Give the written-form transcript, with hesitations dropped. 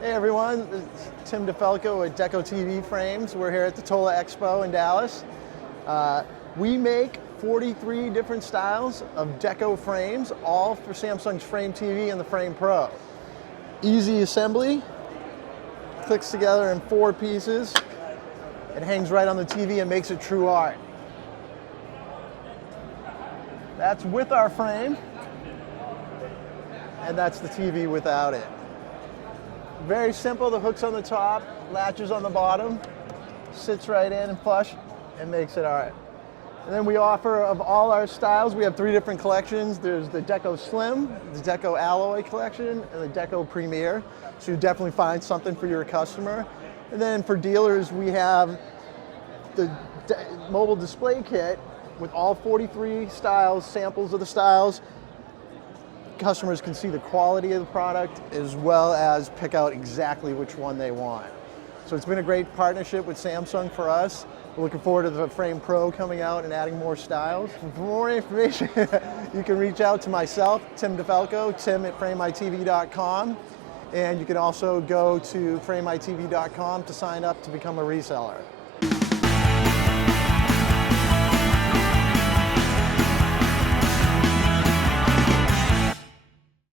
Hey everyone, it's Tim DiFalco at Deco TV Frames. We're here at the TOLA Expo in Dallas. We make 43 different styles of Deco frames, all for Samsung's Frame TV and the Frame Pro. Easy assembly, clicks together in 4 pieces. It hangs right on the TV and makes it true art. That's with our frame, and that's the TV without it. Very simple, the hook's on the top, latches on the bottom, sits right in and flush, and makes it art. And then we offer, of all our styles, we have 3 different collections. There's the Deco Slim, the Deco Alloy collection, and the Deco Premier. So you definitely find something for your customer. And then for dealers, we have the mobile display kit with all 43 styles, samples of the styles. Customers can see the quality of the product as well as pick out exactly which one they want. So it's been a great partnership with Samsung for us. We're looking forward to the Frame Pro coming out and adding more styles. For more information, you can reach out to myself, Tim DiFalco, tim@framemytv.com. And you can also go to framemytv.com to sign up to become a reseller.